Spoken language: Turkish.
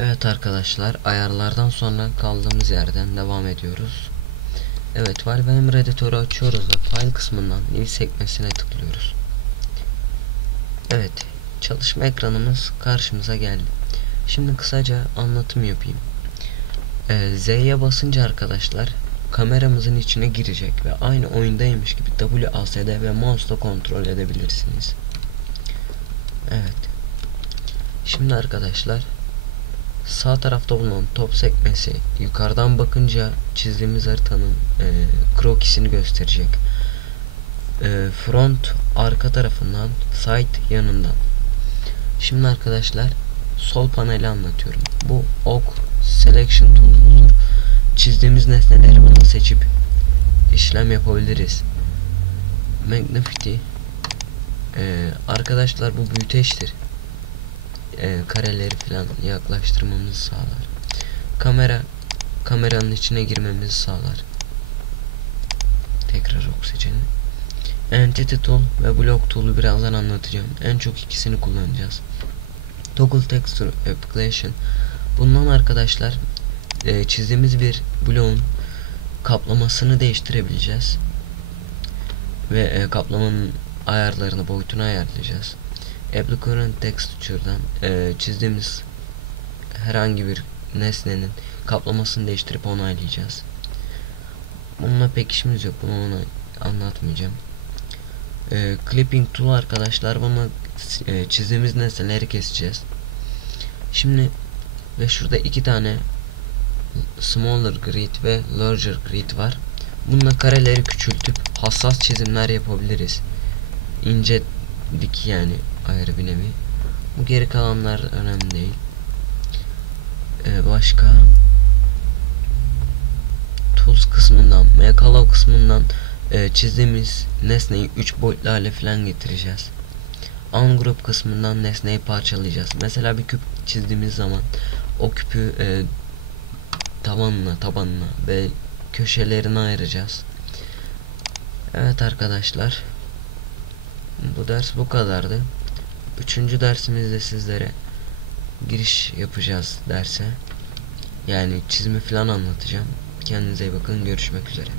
Evet arkadaşlar ayarlardan sonra kaldığımız yerden devam ediyoruz. Evet Valve editörü açıyoruz ve file kısmından new sekmesine tıklıyoruz. Evet çalışma ekranımız karşımıza geldi. Şimdi kısaca anlatım yapayım. Ee, Z'ye basınca arkadaşlar kameramızın içine girecek ve aynı oyundaymış gibi WASD ve mouse'la kontrol edebilirsiniz. Evet. Şimdi arkadaşlar sağ tarafta bulunan top sekmesi yukarıdan bakınca çizdiğimiz haritanın e, krokisini gösterecek. E, front arka tarafından, side yanından. Şimdi arkadaşlar sol paneli anlatıyorum. Bu ok selection tool'umuzdur. Çizdiğimiz nesneleri bunu seçip işlem yapabiliriz. Magnifity e, arkadaşlar bu büyüteçtir e, kareleri falan yaklaştırmamızı sağlar. Kamera kameranın içine girmemizi sağlar. Tekrar oksijeni. Entity Tool ve Block Tool'u birazdan anlatacağım. En çok ikisini kullanacağız. Toggle Texture Application. Bundan arkadaşlar e, çizdiğimiz bir bloğun kaplamasını değiştirebileceğiz. Ve e, kaplamanın ayarlarını, boyutunu ayarlayacağız. Apply Current Texture'dan e, çizdiğimiz herhangi bir nesnenin kaplamasını değiştirip onaylayacağız. Bununla pek işimiz yok. Bunu ona anlatmayacağım. E, clipping tool arkadaşlar bunu e, çizdiğimiz nesneleri keseceğiz. Şimdi ve şurada iki tane smaller grid ve larger grid var. Bununla kareleri küçültüp hassas çizimler yapabiliriz. İnce dik yani ayrı bir nevi. Bu geri kalanlar önemli değil. Ee, başka Tools kısmından, Make kısmından e, çizdiğimiz nesneyi 3 boyutlu hale falan getireceğiz. Ungroup kısmından nesneyi parçalayacağız. Mesela bir küp çizdiğimiz zaman o küpü e, tabanına, tabanına ve köşelerine ayıracağız. Evet arkadaşlar. Bu ders bu kadardı. Üçüncü dersimizde sizlere giriş yapacağız derse. Yani çizimi falan anlatacağım. Kendinize iyi bakın. Görüşmek üzere.